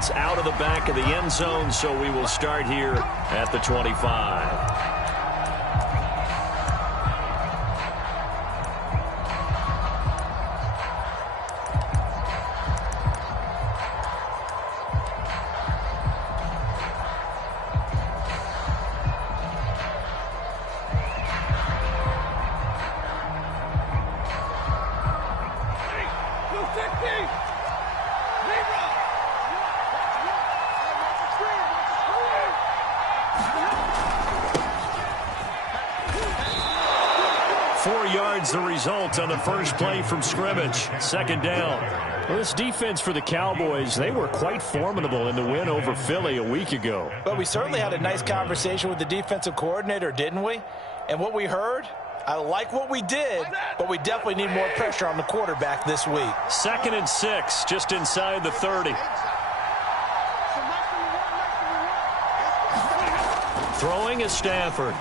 bounce out of the back of the end zone, so we will start here at the 25. The result on the first play from scrimmage. Second down. Well, this defense for the Cowboys, they were quite formidable in the win over Philly a week ago. But we certainly had a nice conversation with the defensive coordinator, didn't we? And what we heard, I like what we did, but we definitely need more pressure on the quarterback this week. 2nd and 6, just inside the 30. Throwing is Stafford.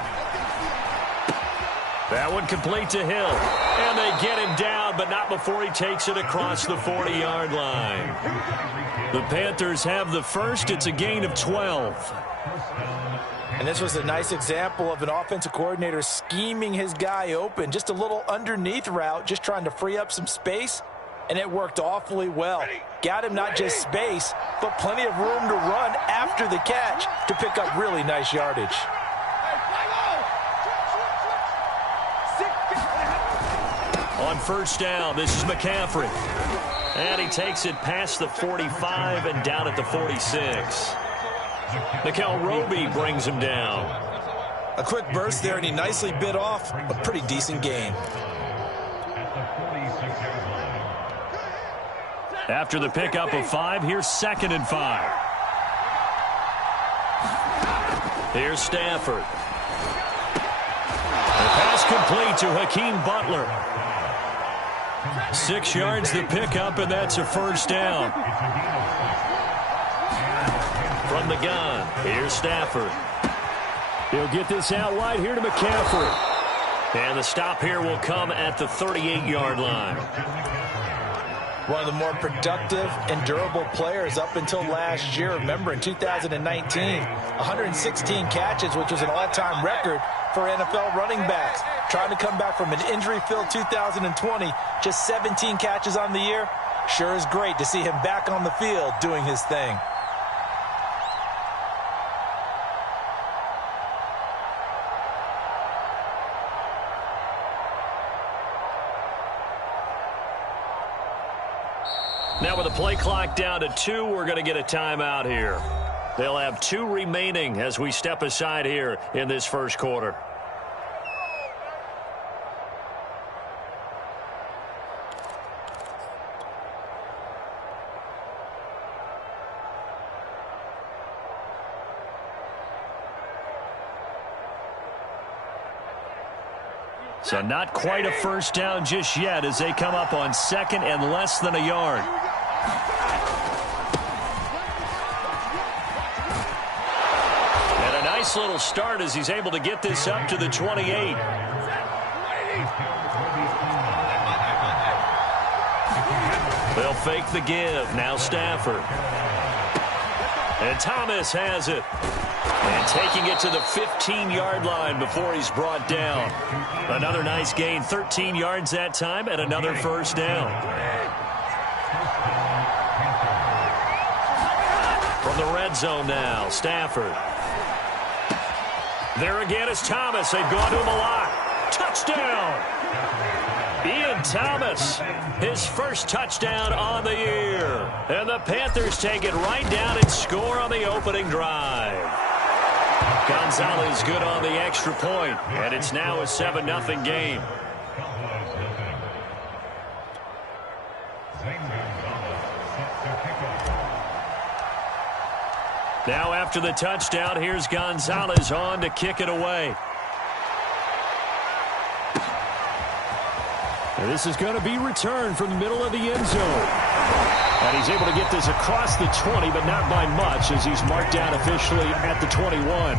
That one complete to Hill. And they get him down, but not before he takes it across the 40-yard line. The Panthers have the first. It's a gain of 12. And this was a nice example of an offensive coordinator scheming his guy open. Just a little underneath route, just trying to free up some space. And it worked awfully well. Got him not just space, but plenty of room to run after the catch to pick up really nice yardage. On first down, this is McCaffrey. And he takes it past the 45 and down at the 46. Nickel Roby brings him down. A quick burst there, and he nicely bit off a pretty decent gain. After the pickup of 5, here's 2nd and 5. Here's Stafford. The pass complete to Hakeem Butler. 6 yards the pickup, and that's a first down. From the gun, here's Stafford. He'll get this out wide here to McCaffrey. And the stop here will come at the 38-yard line. One of the more productive and durable players up until last year. Remember, in 2019, 116 catches, which was an all-time record for NFL running backs. Trying to come back from an injury-filled 2020, just 17 catches on the year. Sure is great to see him back on the field doing his thing. Now with the play clock down to 2, we're going to get a timeout here. They'll have 2 remaining as we step aside here in this first quarter. So not quite a first down just yet as they come up on 2nd and less than a yard. And a nice little start as he's able to get this up to the 28. They'll fake the give. Now Stafford. And Thomas has it. And taking it to the 15-yard line before he's brought down. Another nice gain, 13 yards that time, and another first down. From the red zone now, Stafford. There again is Thomas. They've gone to him a lot. Touchdown! Ian Thomas, his first touchdown on the year. And the Panthers take it right down and score on the opening drive. Gonzalez good on the extra point, and it's now a 7-0 game. Now after the touchdown, here's Gonzalez on to kick it away. And this is going to be returned from the middle of the end zone. And he's able to get this across the 20, but not by much as he's marked down officially at the 21.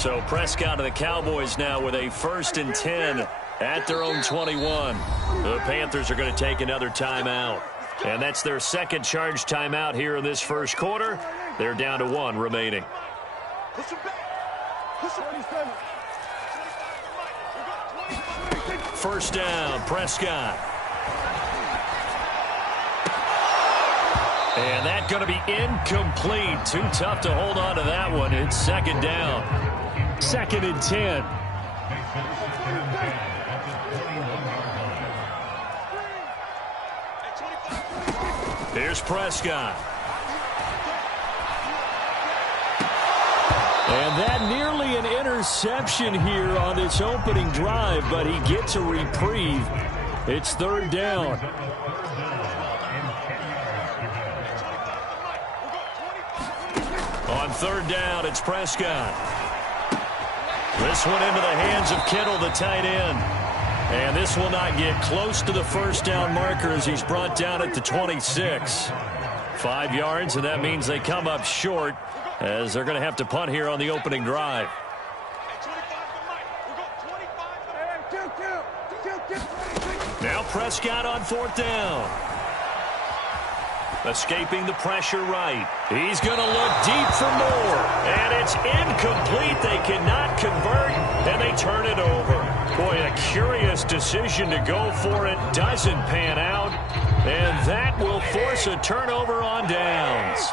So Prescott and the Cowboys now with a 1st and 10 at their own 21. The Panthers are going to take another timeout. And that's their second charge timeout here in this first quarter. They're down to 1 remaining. First down, Prescott. And that's going to be incomplete. Too tough to hold on to that one. It's second down. 2nd and 10. Here's Prescott. And that nearly an interception here on this opening drive, but he gets a reprieve. It's 3rd down. On 3rd down, it's Prescott. This one into the hands of Kittle, the tight end. And this will not get close to the first down marker as he's brought down at the 26. 5 yards, and that means they come up short as they're going to have to punt here on the opening drive. Now Prescott on 4th down. Escaping the pressure right. He's going to look deep for more. And it's incomplete. They cannot convert, and they turn it over. Boy, a curious decision to go for it. Doesn't pan out. And that will force a turnover on downs.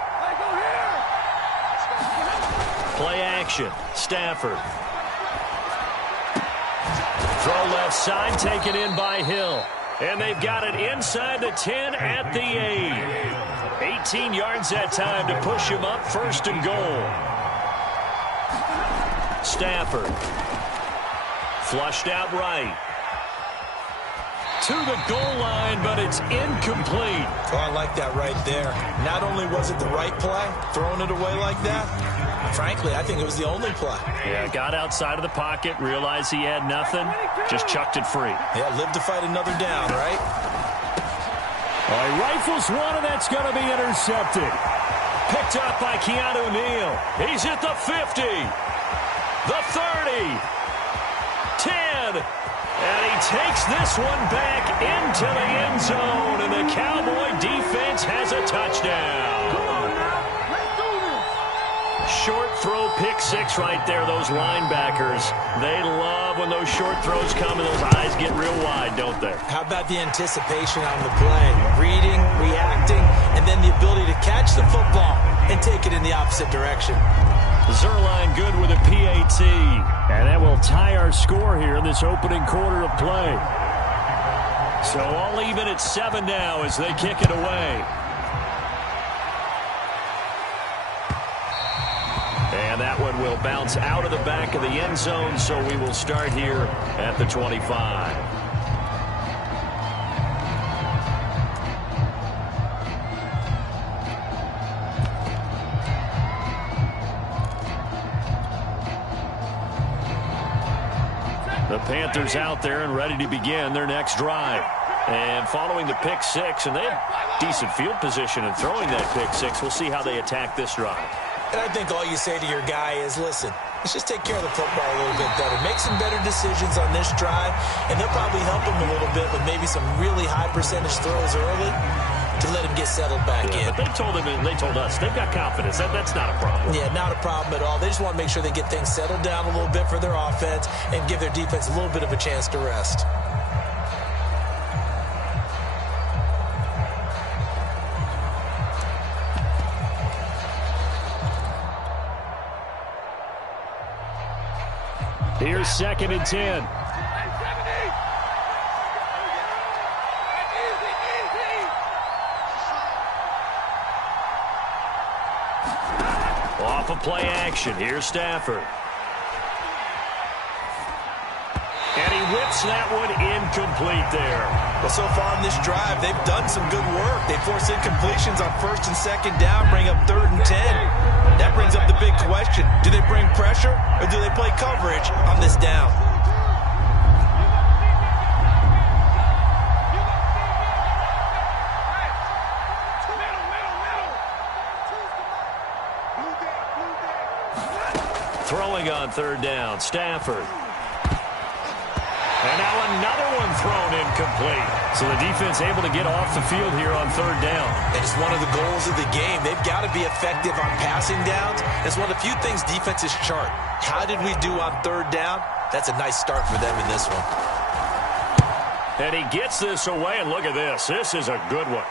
Play action. Stafford. Throw left side, taken in by Hill. And they've got it inside the 10 at the 8. 18 yards that time to push him up 1st and goal. Stafford. Flushed out right. To the goal line, but it's incomplete. Oh, I like that right there. Not only was it the right play, throwing it away like that, frankly, I think it was the only play. Yeah, got outside of the pocket, realized he had nothing, just chucked it free. Yeah, live to fight another down, right? All right, rifles one, and that's going to be intercepted. Picked up by Keanu Neal. He's at the 50, the 30, 10, and he takes this one back into the end zone, and the Cowboy defense has a touchdown. Short throw, pick 6 right there, those linebackers. They love when those short throws come and those eyes get real wide, don't they? How about the anticipation on the play? Reading, reacting, and then the ability to catch the football and take it in the opposite direction. Zerline good with a PAT. And that will tie our score here in this opening quarter of play. So all even at 7 now as they kick it away. And that one will bounce out of the back of the end zone, so we will start here at the 25. The Panthers out there and ready to begin their next drive. And following the pick 6, and they have decent field position in throwing that pick 6. We'll see how they attack this drive. And I think all you say to your guy is, listen, let's just take care of the football a little bit better. Make some better decisions on this drive, and they'll probably help him a little bit with maybe some really high percentage throws early to let him get settled back in. But they told him, and they told us, they've got confidence. That's not a problem. Yeah, not a problem at all. They just want to make sure they get things settled down a little bit for their offense and give their defense a little bit of a chance to rest. Here's 2nd and 10. Off of play action. Here's Stafford. And he whips that one incomplete there. Well, so far in this drive, they've done some good work. They force incompletions on 1st and 2nd down, bring up 3rd and 10. That brings up the big question. Do they bring pressure or do they play coverage on this down? Throwing throwing on third down. Stafford. And now another one thrown incomplete. So the defense able to get off the field here on third down. And it's one of the goals of the game. They've got to be effective on passing downs. It's one of the few things defenses chart. How did we do on third down? That's a nice start for them in this one. And he gets this away, and look at this. This is a good one.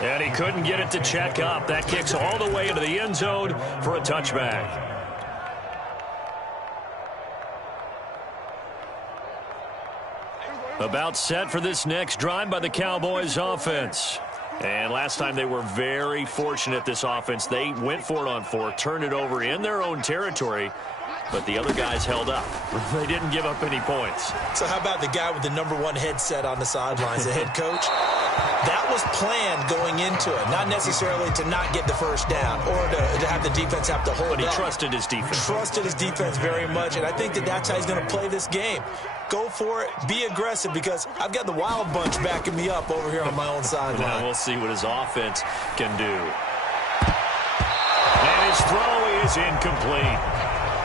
And he couldn't get it to check up. That kicks all the way into the end zone for a touchback. About set for this next drive by the Cowboys offense. And last time they were very fortunate, this offense. They went for it on fourth, turned it over in their own territory, but the other guys held up. They didn't give up any points. So how about the guy with the #1 headset on the sidelines, the head coach? That was planned going into it, not necessarily to not get the first down or to have the defense have to hold up. But he trusted his defense. Trusted his defense very much, and I think that's how he's going to play this game. Go for it. Be aggressive, because I've got the wild bunch backing me up over here on my own sideline. Now we'll see what his offense can do. And his throw is incomplete.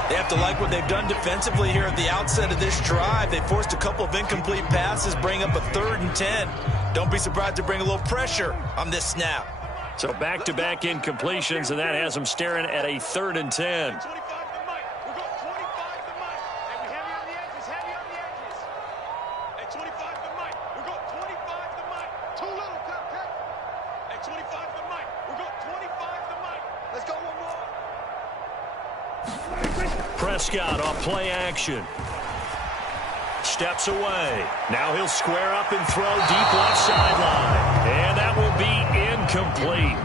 They have to like what they've done defensively here at the outset of this drive. They forced a couple of incomplete passes, bring up a 3rd and 10. Don't be surprised to bring a little pressure on this snap. So back-to-back incompletions, and that has them staring at a 3rd and 10. Prescott off play action. Steps away. Now he'll square up and throw deep left sideline. And that will be incomplete.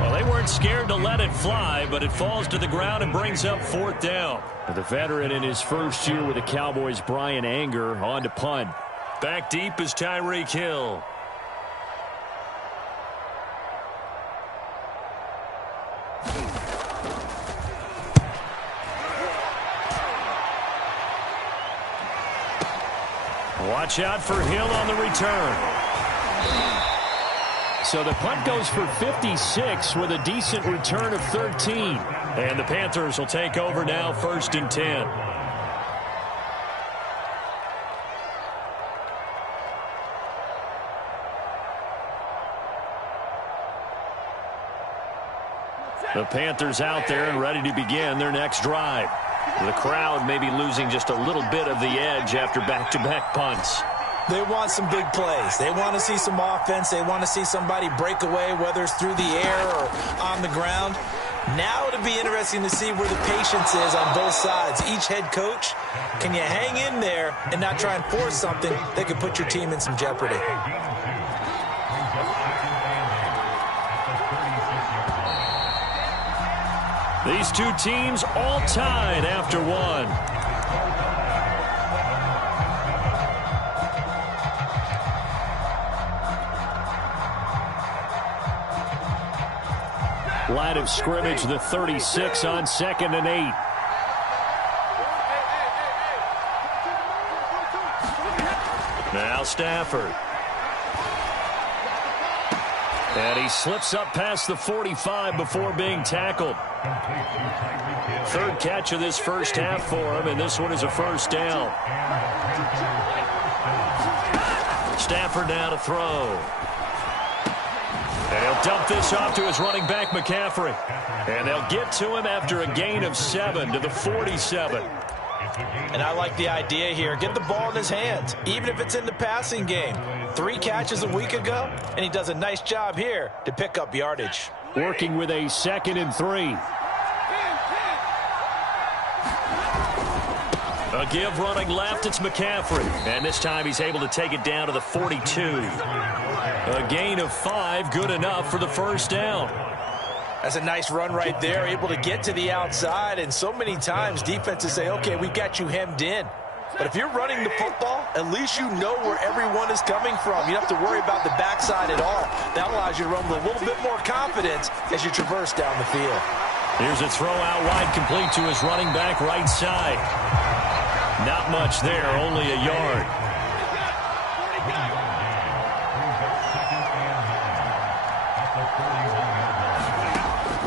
Well, they weren't scared to let it fly, but it falls to the ground and brings up 4th down. The veteran in his first year with the Cowboys, Brian Anger, on to punt. Back deep is Tyreek Hill. Watch out for Hill on the return. So the punt goes for 56 with a decent return of 13. And the Panthers will take over now, 1st and 10. The Panthers out there and ready to begin their next drive. The crowd may be losing just a little bit of the edge after back-to-back punts. They want some big plays. They want to see some offense. They want to see somebody break away, whether it's through the air or on the ground. Now it'll be interesting to see where the patience is on both sides. Each head coach, can you hang in there and not try and force something that could put your team in some jeopardy? These two teams all tied after one. Line of scrimmage, the 36 on 2nd and 8. Now Stafford. And he slips up past the 45 before being tackled. 3rd catch of this first half for him, and this one is a 1st down. Stafford now to throw. And he'll dump this off to his running back, McCaffrey. And they'll get to him after a gain of 7 to the 47. And I like the idea here. Get the ball in his hands, even if it's in the passing game. 3 catches a week ago, and he does a nice job here to pick up yardage. Working with a 2nd and 3. A give running left, it's McCaffrey. And this time he's able to take it down to the 42. A gain of 5, good enough for the 1st down. That's a nice run right there, able to get to the outside. And so many times defenses say, okay, we got you hemmed in. But if you're running the football, at least you know where everyone is coming from. You don't have to worry about the backside at all. That allows you to run with a little bit more confidence as you traverse down the field. Here's a throw out wide, complete to his running back right side. Not much there, only a yard.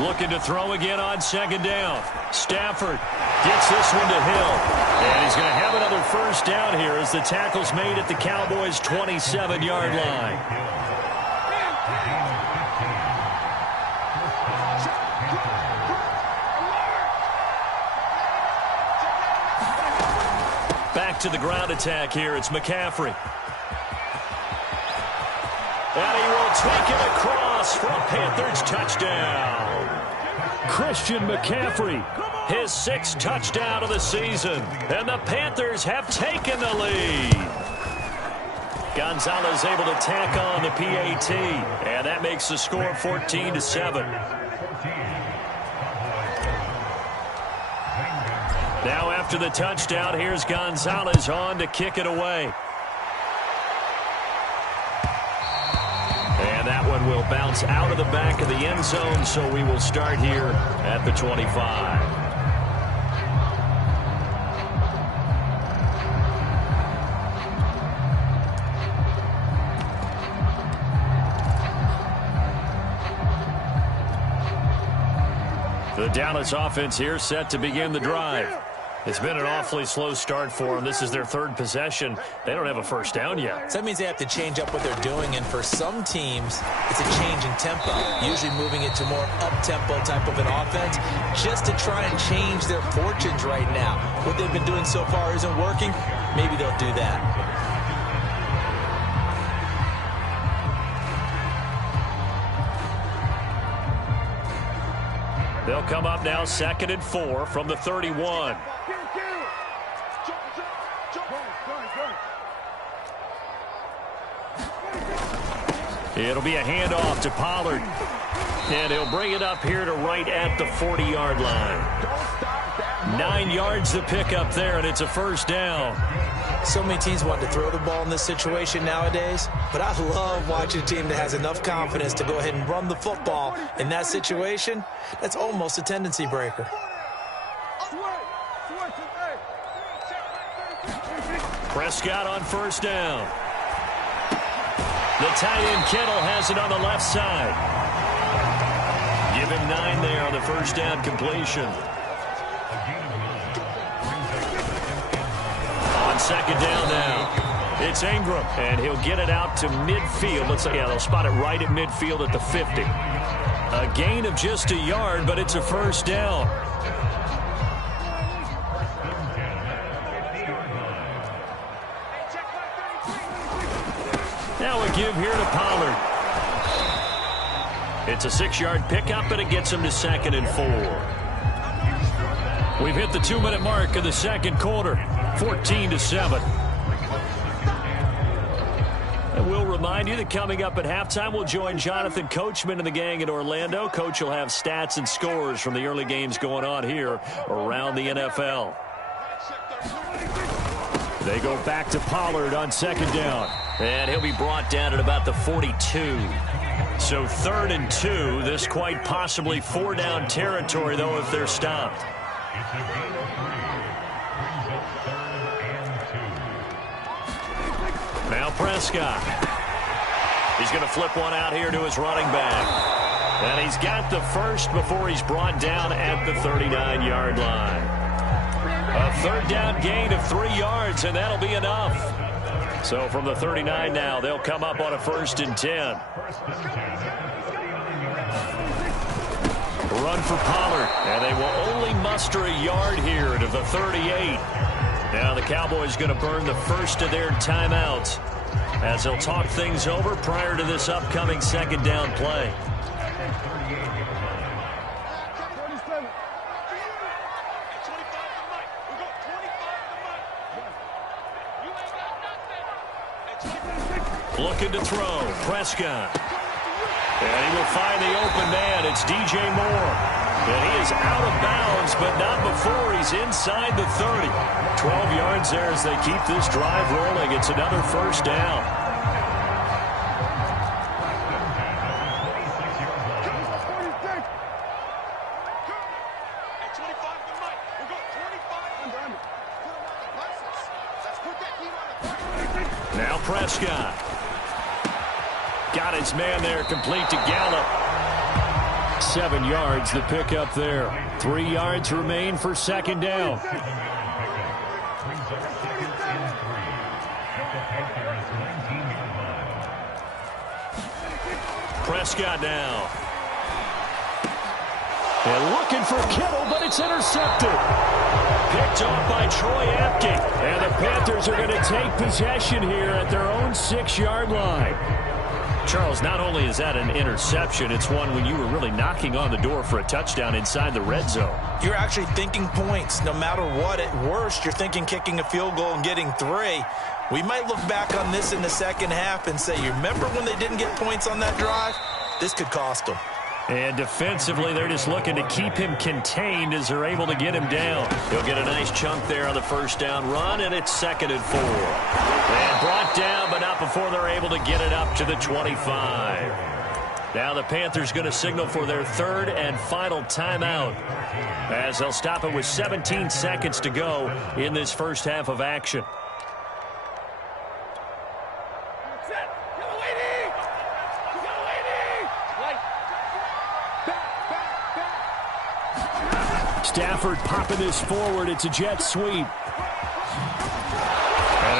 Looking to throw again on second down. Stafford gets this one to Hill. And he's going to have another first down here as the tackle's made at the Cowboys' 27-yard line. Back to the ground attack here. It's McCaffrey. And he will take it across for a Panthers touchdown. Christian McCaffrey, his 6th touchdown of the season. And the Panthers have taken the lead. Gonzalez able to tack on the PAT. And that makes the score 14-7. Now after the touchdown, here's Gonzalez on to kick it away. And that one will bounce out of the back of the end zone, so we will start here at the 25. The Dallas offense here set to begin the drive. It's been an awfully slow start for them. This is their 3rd possession. They don't have a first down yet. So that means they have to change up what they're doing, and for some teams, it's a change in tempo, usually moving it to more up-tempo type of an offense just to try and change their fortunes right now. What they've been doing so far isn't working. Maybe they'll do that. They'll come up now 2nd and 4 from the 31. It'll be a handoff to Pollard. And he'll bring it up here to right at the 40-yard line. 9 yards to pick up there, and it's a first down. So many teams want to throw the ball in this situation nowadays, but I love watching a team that has enough confidence to go ahead and run the football in that situation. That's almost a tendency breaker. Prescott on first down. The tight end Kittle has it on the left side. Give him 9 there on the first down completion. On second down now, it's Ingram, and he'll get it out to midfield. They'll spot it right at midfield at the 50. A gain of just a yard, but it's a first down. Now a give here to Pollard. It's a 6-yard pickup, and it gets him to 2nd and 4. We've hit the 2-minute mark of the second quarter, 14-7. And we'll remind you that coming up at halftime, we'll join Jonathan Coachman and the gang in Orlando. Coach will have stats and scores from the early games going on here around the NFL. They go back to Pollard on second down. And he'll be brought down at about the 42. So 3rd and 2. This quite possibly 4-down territory, though, if they're stopped. Now Prescott. He's going to flip one out here to his running back. And he's got the first before he's brought down at the 39-yard line. A 3rd down gain of 3 yards, and that'll be enough. So from the 39 now, they'll come up on a 1st and 10. Run for Pollard, and they will only muster a yard here to the 38. Now the Cowboys going to burn the first of their timeouts as they'll talk things over prior to this upcoming 2nd down play. Looking to throw, Prescott. And he will find the open man. It's DJ Moore. And he is out of bounds, but not before he's inside the 30. 12 yards there as they keep this drive rolling. It's another first down. Now Prescott. Got his man there, complete to Gallup. 7 yards the pickup there. 3 yards remain for second down. Prescott now. And looking for Kittle, but it's intercepted. Picked off by Troy Apke. And the Panthers are going to take possession here at their own 6-yard line. Charles, not only is that an interception, it's one when you were really knocking on the door for a touchdown inside the red zone. You're actually thinking points. No matter what, at worst, you're thinking kicking a field goal and getting 3. We might look back on this in the second half and say, you remember when they didn't get points on that drive? This could cost them. And defensively, they're just looking to keep him contained as they're able to get him down. He'll get a nice chunk there on the first down run, and it's 2nd and 4. And brought down, but not before they're able to get it up to the 25. Now the Panthers going to signal for their 3rd and final timeout, as they'll stop it with 17 seconds to go in this first half of action. Stafford popping this forward. It's a jet sweep. And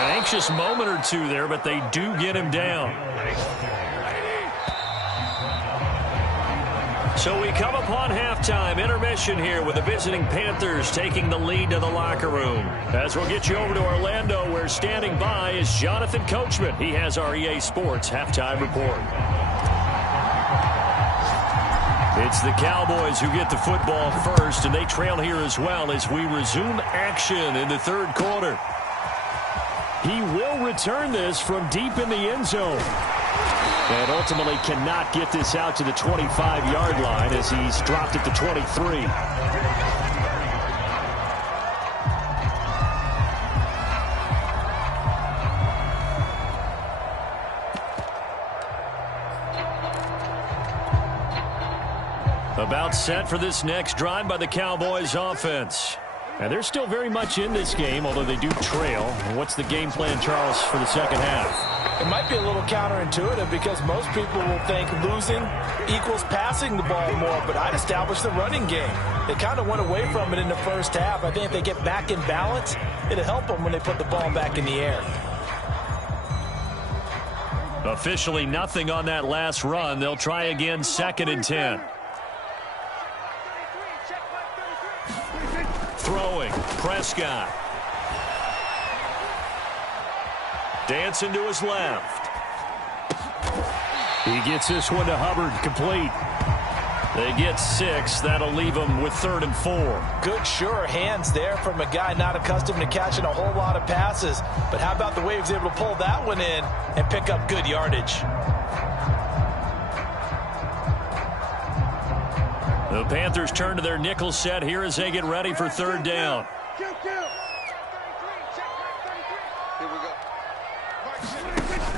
an anxious moment or two there, but they do get him down. So we come upon halftime intermission here with the visiting Panthers taking the lead to the locker room. As we'll get you over to Orlando, where standing by is Jonathan Coachman. He has our EA Sports halftime report. It's the Cowboys who get the football first, and they trail here as well as we resume action in the 3rd quarter. He will return this from deep in the end zone. And ultimately cannot get this out to the 25-yard line as he's dropped it to 23. About set for this next drive by the Cowboys offense. And they're still very much in this game, although they do trail. What's the game plan, Charles, for the second half? It might be a little counterintuitive because most people will think losing equals passing the ball more, but I'd establish the running game. They kind of went away from it in the first half. I think if they get back in balance, it'll help them when they put the ball back in the air. Officially nothing on that last run. They'll try again, 2nd and 10. Throwing, Prescott. Dancing to his left. He gets this one to Hubbard, complete. They get 6. That'll leave them with 3rd and 4. Good, sure hands there from a guy not accustomed to catching a whole lot of passes. But how about the way he was able to pull that one in and pick up good yardage? The Panthers turn to their nickel set here as they get ready for 3rd down.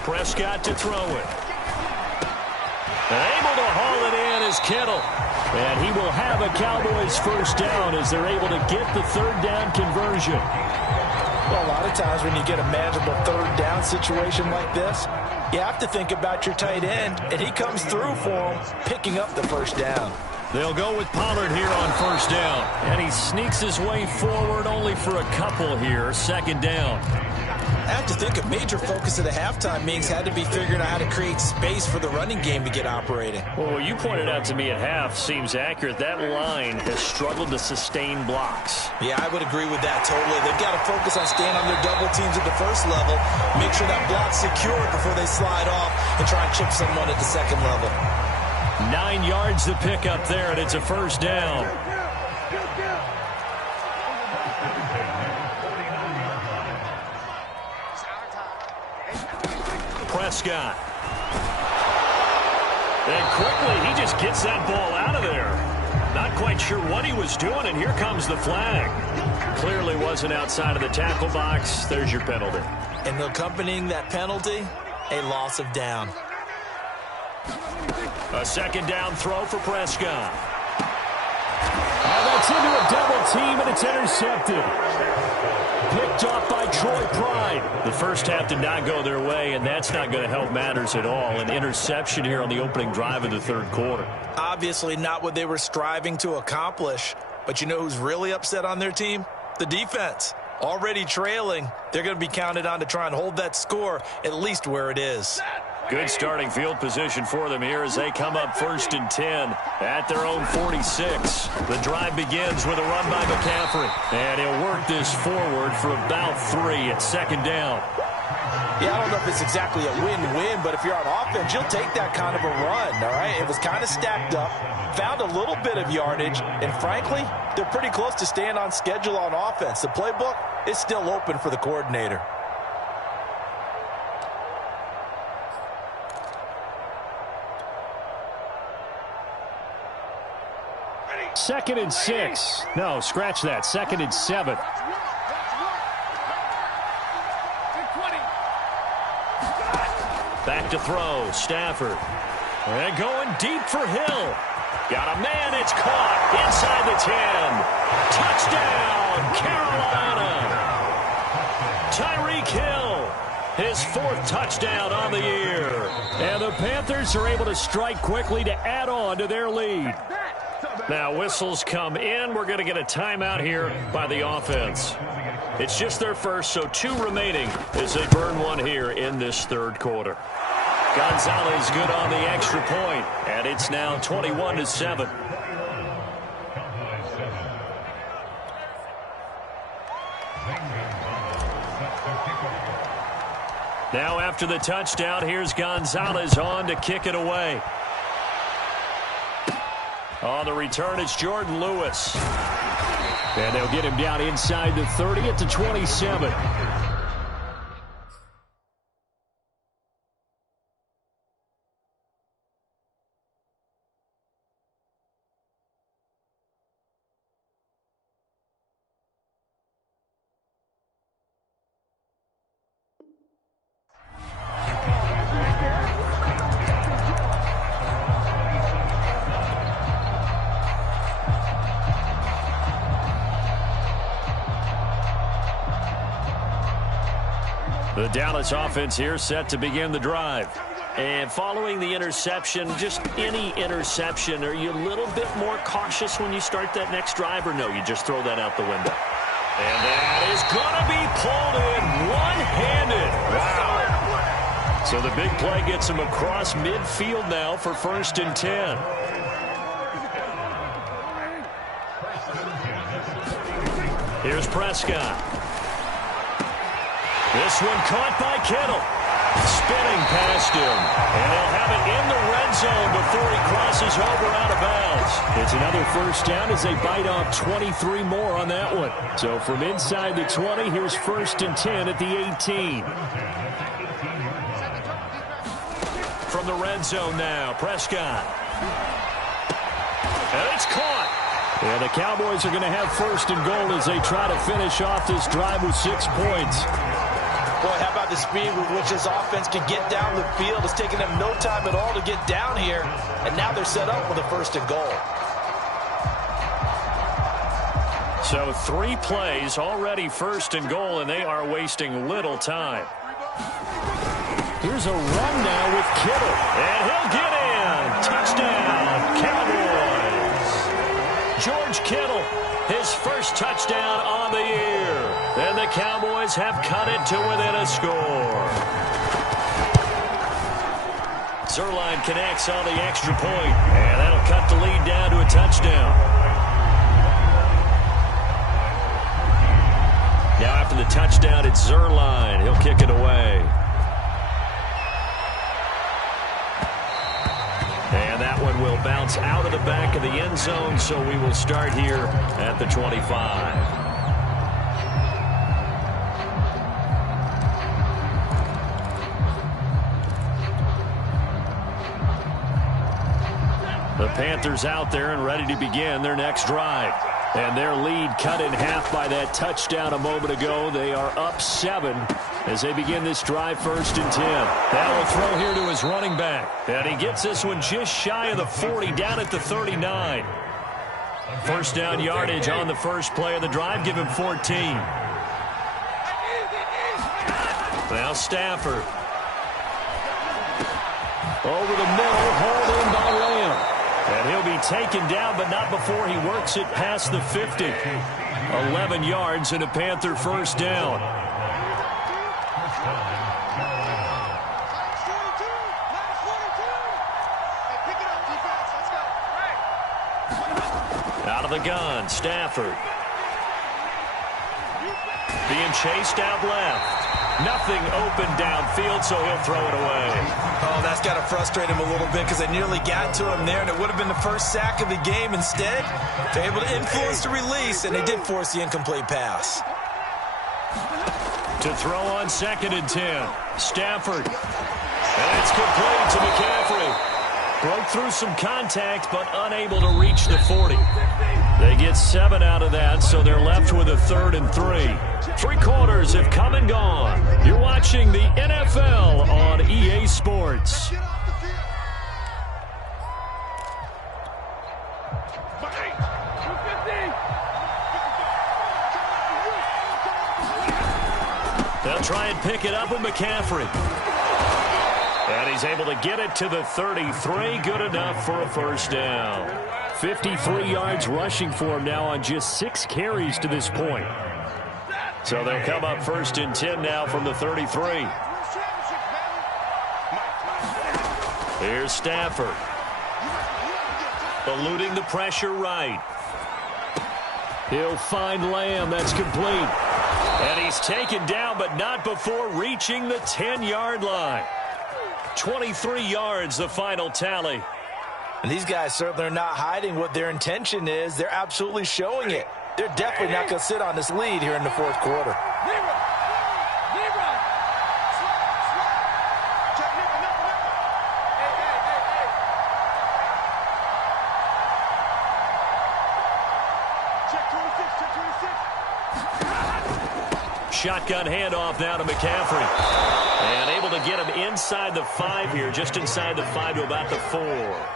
Prescott to throw it. And able to haul it in is Kittle. And he will have a Cowboys first down as they're able to get the 3rd down conversion. Well, a lot of times when you get a manageable 3rd down situation like this, you have to think about your tight end, and he comes through for him, picking up the first down. They'll go with Pollard here on first down. And he sneaks his way forward only for a couple here. 2nd down. I have to think a major focus of the halftime meetings had to be figuring out how to create space for the running game to get operating. Well, what you pointed out to me at half seems accurate. That line has struggled to sustain blocks. Yeah, I would agree with that totally. They've got to focus on staying on their double teams at the first level, make sure that block's secured before they slide off and try and chip someone at the second level. 9 yards to pick up there, and it's a first down. Prescott. And quickly, he just gets that ball out of there. Not quite sure what he was doing, and here comes the flag. Clearly wasn't outside of the tackle box. There's your penalty. And accompanying that penalty, a loss of down. A 2nd down throw for Prescott. That's into a double team, and it's intercepted. Picked picked off by Troy Pride. The first half did not go their way, and that's not going to help matters at all. An interception here on the opening drive of the third quarter. Obviously not what they were striving to accomplish. But you know who's really upset on their team? The defense. Already trailing, they're going to be counted on to try and hold that score at least where it is. Good starting field position for them here as they come up 1st and 10 at their own 46. The drive begins with a run by McCaffrey. And he'll work this forward for about 3 at 2nd down. Yeah, I don't know if it's exactly a win-win, but if you're on offense, you'll take that kind of a run, all right? It was kind of stacked up, found a little bit of yardage, and frankly, they're pretty close to staying on schedule on offense. The playbook is still open for the coordinator. Second and 6. No, scratch that. 2nd and 7. Back to throw. Stafford. And going deep for Hill. Got a man. It's caught inside the 10. Touchdown, Carolina. Tyreek Hill. His 4th touchdown on the year. And the Panthers are able to strike quickly to add on to their lead. Now whistles come in. We're going to get a timeout here by the offense. It's just their first, so 2 remaining as they burn one here in this third quarter. Gonzalez good on the extra point, and it's now 21-7. Now after the touchdown, here's Gonzalez on to kick it away. On the return, it's Jordan Lewis. And they'll get him down inside the 30 at the 27. The Dallas offense here set to begin the drive. And following the interception, just any interception, are you a little bit more cautious when you start that next drive, or no, you just throw that out the window? And that is going to be pulled in one-handed. Wow. So the big play gets him across midfield now for 1st and 10. Here's Prescott. This one caught by Kittle. Spinning past him. And he'll have it in the red zone before he crosses over out of bounds. It's another 1st down as they bite off 23 more on that one. So from inside the 20, here's 1st and 10 at the 18. From the red zone now, Prescott. And it's caught. And the Cowboys are going to have 1st and goal as they try to finish off this drive with 6 points. Boy, how about the speed with which this offense can get down the field? It's taken them no time at all to get down here, and now they're set up with a 1st and goal. So 3 plays, already 1st and goal, and they are wasting little time. Here's a run now with Kittle, and he'll get in. Touchdown, Cowboys. George Kittle, his 1st touchdown on the year. And the Cowboys have cut it to within a score. Zerline connects on the extra point, and that'll cut the lead down to a touchdown. Now after the touchdown, it's Zerline. He'll kick it away. And that one will bounce out of the back of the end zone, so we will start here at the 25. The Panthers out there and ready to begin their next drive. And their lead cut in half by that touchdown a moment ago. They are up 7 as they begin this drive 1st and 10. Now a throw here to his running back. And he gets this one just shy of the 40, down at the 39. 1st down yardage on the first play of the drive. Give him 14. Now Stafford. Over the middle, hauled in by Lamb. And he'll be taken down, but not before he works it past the 50. 11 yards and a Panther first down. Out of the gun, Stafford. Being chased out left. Nothing open downfield, so he'll throw it away. Oh, that's got to frustrate him a little bit because they nearly got to him there, and it would have been the first sack of the game. Instead, they're able to influence the release, and they did force the incomplete pass. To throw on 2nd and 10. Stafford. And it's complete to McCaffrey. Broke through some contact, but unable to reach the 40. They get 7 out of that, so they're left with a 3rd and 3. 3 quarters have come and gone. You're watching the NFL on EA Sports. They'll try and pick it up with McCaffrey. And he's able to get it to the 33. Good enough for a first down. 53 yards rushing for him now on just 6 carries to this point. So they'll come up 1st and 10 now from the 33. Here's Stafford. Eluding the pressure right. He'll find Lamb. That's complete. And he's taken down, but not before reaching the 10-yard line. 23 yards, the final tally. And these guys certainly are not hiding what their intention is. They're absolutely showing it. They're definitely not going to sit on this lead here in the 4th quarter. Shotgun handoff now to McCaffrey. And able to get him inside the 5 here, just inside the 5 to about the 4.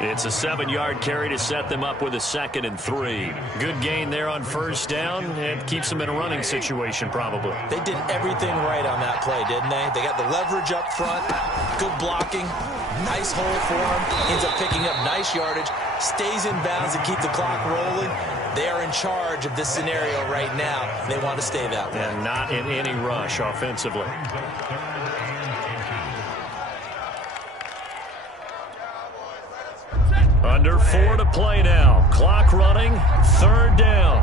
It's a 7-yard carry to set them up with a 2nd and 3. Good gain there on first down. It keeps them in a running situation probably. They did everything right on that play, didn't they? They got the leverage up front, good blocking, nice hole for him. Ends up picking up nice yardage, stays in bounds to keep the clock rolling. They are in charge of this scenario right now. They want to stay that way. And not in any rush offensively. Under 4 to play now. Clock running. 3rd down.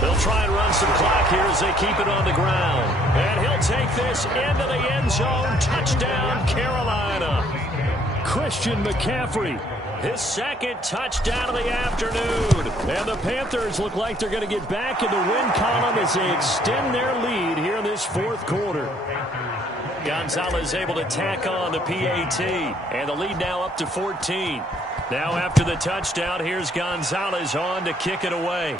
They'll try and run some clock here as they keep it on the ground. And he'll take this into the end zone. Touchdown, Carolina. Christian McCaffrey. His 2nd touchdown of the afternoon. And the Panthers look like they're going to get back in the win column as they extend their lead here in this 4th quarter. Gonzalez able to tack on the PAT. And the lead now up to 14. Now after the touchdown, here's Gonzalez on to kick it away.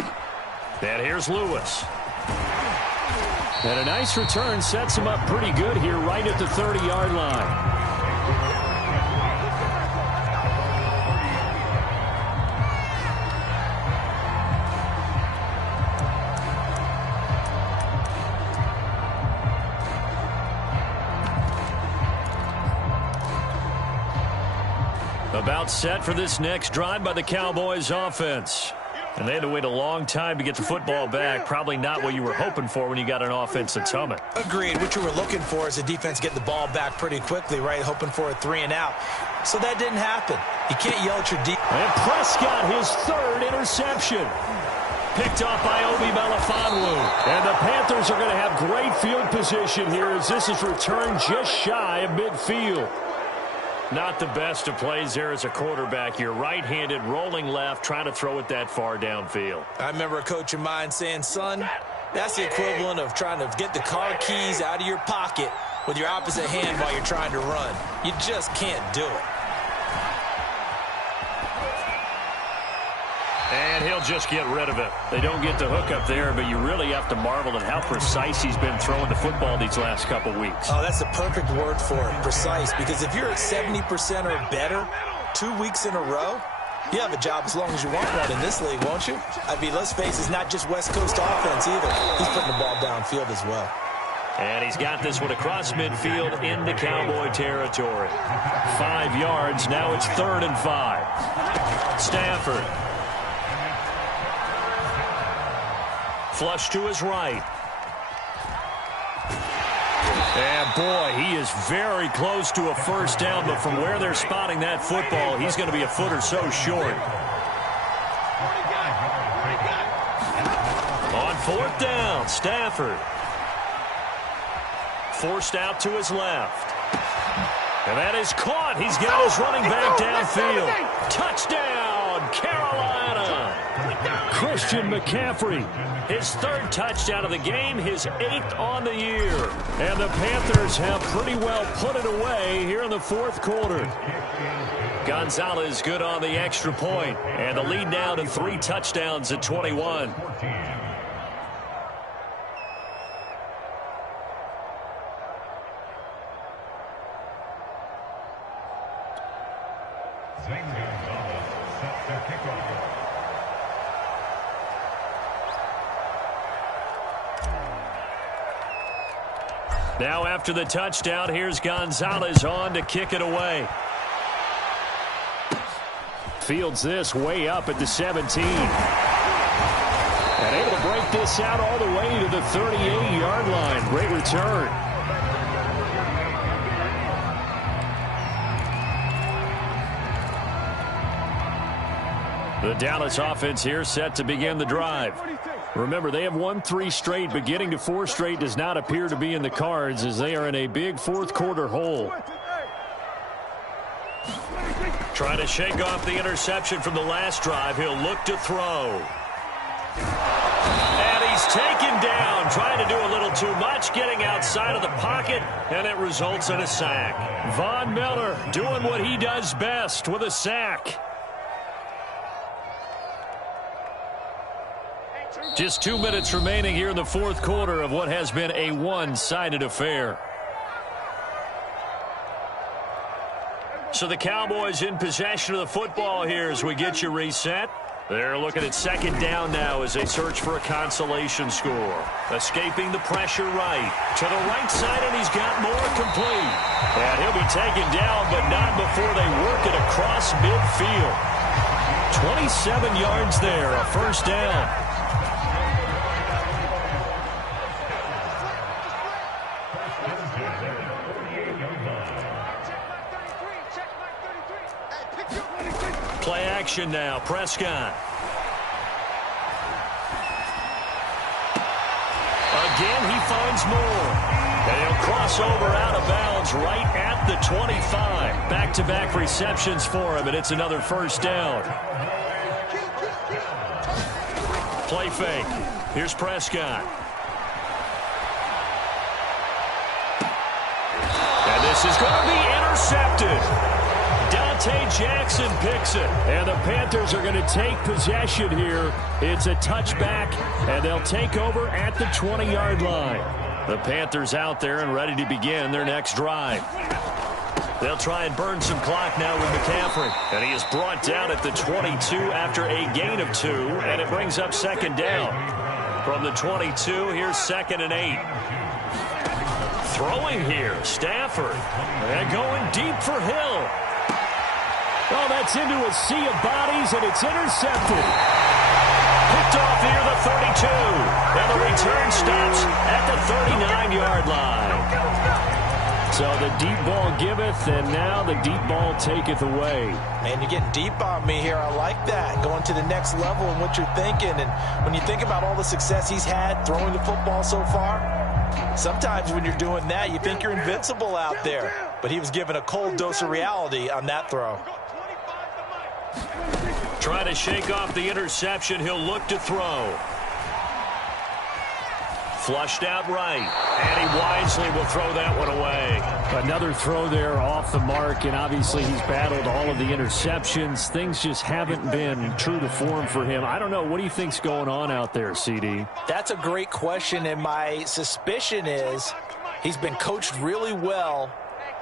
And here's Lewis. And a nice return sets him up pretty good here right at the 30-yard line. About set for this next drive by the Cowboys offense. And they had to wait a long time to get the football back. Probably not what you were hoping for when you got an offense that's humming. Agreed. What you were looking for is the defense getting the ball back pretty quickly, right? Hoping for a 3 and out. So that didn't happen. You can't yell at your defense. And Prescott, his 3rd interception. Picked off by Obi Melifonwu. And the Panthers are going to have great field position here as this is returned just shy of midfield. Not the best of plays there as a quarterback. You're right-handed, rolling left, trying to throw it that far downfield. I remember a coach of mine saying, son, that's the equivalent of trying to get the car keys out of your pocket with your opposite hand while you're trying to run. You just can't do it. And he'll just get rid of it. They don't get the hook up there, but you really have to marvel at how precise he's been throwing the football these last couple weeks. Oh, that's the perfect word for it, precise. Because if you're at 70% or better 2 weeks in a row, you have a job as long as you want one in this league, won't you? I mean, let's face it, it's not just West Coast offense either. He's putting the ball downfield as well. And he's got this one across midfield into Cowboy territory. 5 yards. Now it's 3rd and 5. Stafford. Flush to his right. And, boy, he is very close to a first down, but from where they're spotting that football, he's going to be a foot or so short. On 4th down, Stafford. Forced out to his left. And that is caught. He's got his running back downfield. Touchdown, Carolina. Christian McCaffrey, his 3rd touchdown of the game, his 8th on the year. And the Panthers have pretty well put it away here in the 4th quarter. Gonzalez good on the extra point. And the lead now to 3 touchdowns at 21. Now after the touchdown, here's Gonzalez on to kick it away. Fields this way up at the 17. And able to break this out all the way to the 38-yard line. Great return. The Dallas offense here set to begin the drive. Remember, they have won 3 straight, but getting to 4 straight does not appear to be in the cards as they are in a big 4th quarter hole. Trying to shake off the interception from the last drive. He'll look to throw. And he's taken down, trying to do a little too much, getting outside of the pocket, and it results in a sack. Von Miller doing what he does best with a sack. Just 2 minutes remaining here in the 4th quarter of what has been a one-sided affair. So the Cowboys in possession of the football here as we get you reset. They're looking at 2nd down now as they search for a consolation score. Escaping the pressure right. To the right side, and he's got more complete. And he'll be taken down, but not before they work it across midfield. 27 yards there, a first down. Play action now, Prescott. Again, he finds more. And he'll cross over out of bounds right at the 25. Back-to-back receptions for him, and it's another first down. Play fake. Here's Prescott. And this is going to be intercepted. Jackson picks it, and the Panthers are going to take possession here. It's a touchback, and they'll take over at the 20-yard line. The Panthers out there and ready to begin their next drive. They'll try and burn some clock now with McCaffrey, and he is brought down at the 22 after a gain of 2, and it brings up 2nd down. From the 22, here's 2nd and 8. Throwing here, Stafford, and going deep for Hill. Oh, that's into a sea of bodies, and it's intercepted. Picked off near the 32. And the return stops at the 39-yard line. So the deep ball giveth, and now the deep ball taketh away. Man, you're getting deep on me here. I like that. Going to the next level in what you're thinking. And when you think about all the success he's had throwing the football so far, sometimes when you're doing that, you think you're invincible out there. But he was given a cold dose of reality on that throw. Trying to shake off the interception. He'll look to throw. Flushed out right. And he wisely will throw that one away. Another throw there off the mark, and obviously he's battled all of the interceptions. Things just haven't been true to form for him. I don't know. What do you think's going on out there, CD? That's a great question, and my suspicion is he's been coached really well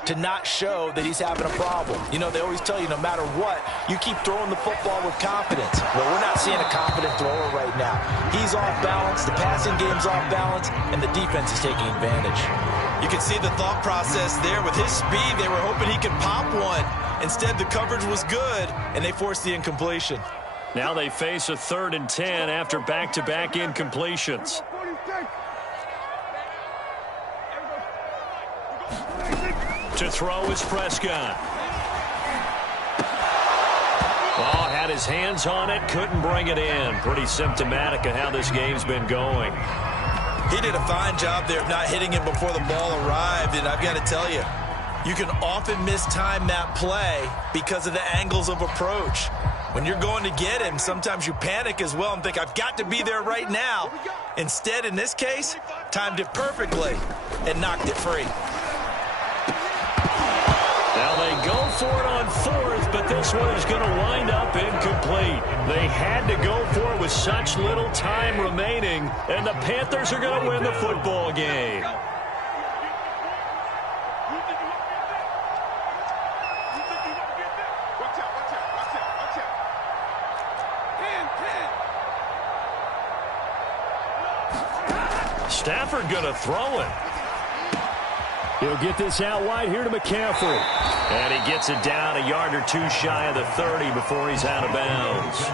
to not show that he's having a problem. You know, they always tell you no matter what, you keep throwing the football with confidence. Well, we're not seeing a confident thrower right now. He's off balance, the passing game's off balance, and the defense is taking advantage. You can see the thought process there. With his speed, they were hoping he could pop one. Instead, the coverage was good, and they forced the incompletion. Now they face a 3rd and 10 after back-to-back incompletions. To throw is Prescott. Oh, had his hands on it, couldn't bring it in. Pretty symptomatic of how this game's been going. He did a fine job there of not hitting him before the ball arrived, and I've got to tell you, you can often mistime that play because of the angles of approach. When you're going to get him, sometimes you panic as well and think, I've got to be there right now. Instead, in this case, timed it perfectly and knocked it free. Now they go for it on 4th, but this one is going to wind up incomplete. They had to go for it with such little time remaining, and the Panthers are going to win the football game. Stafford going to throw it. He'll get this out wide here to McCaffrey. And he gets it down a yard or 2 shy of the 30 before he's out of bounds.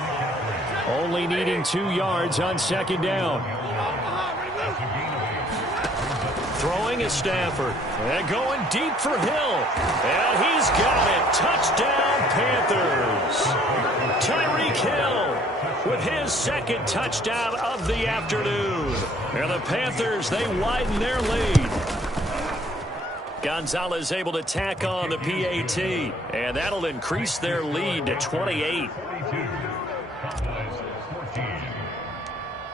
Only needing 2 yards on 2nd down. Throwing is Stafford. And going deep for Hill. And he's got it. Touchdown, Panthers. Tyreek Hill with his 2nd touchdown of the afternoon. And the Panthers, they widen their lead. Gonzalez able to tack on the PAT, and that'll increase their lead to 28.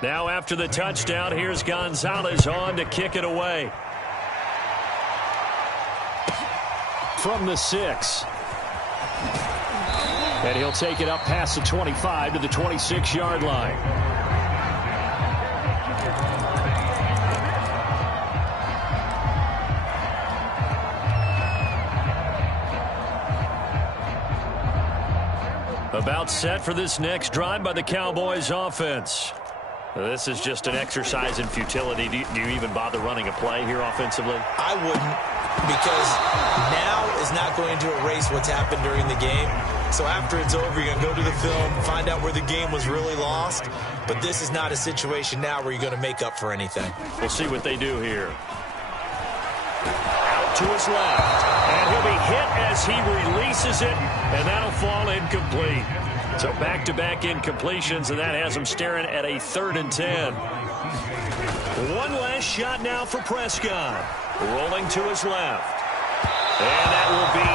Now after the touchdown, here's Gonzalez on to kick it away. From the 6. And he'll take it up past the 25 to the 26-yard line. About set for this next drive by the Cowboys offense. This is just an exercise in futility. Do you even bother running a play here offensively? I wouldn't, because now is not going to erase what's happened during the game. So after it's over, you're going to go to the film, find out where the game was really lost. But this is not a situation now where you're going to make up for anything. We'll see what they do here. Out to his left. And he'll be hit as he releases it, and that'll fall incomplete. So back-to-back incompletions, and that has him staring at a 3rd and 10. One last shot now for Prescott. Rolling to his left. And that will be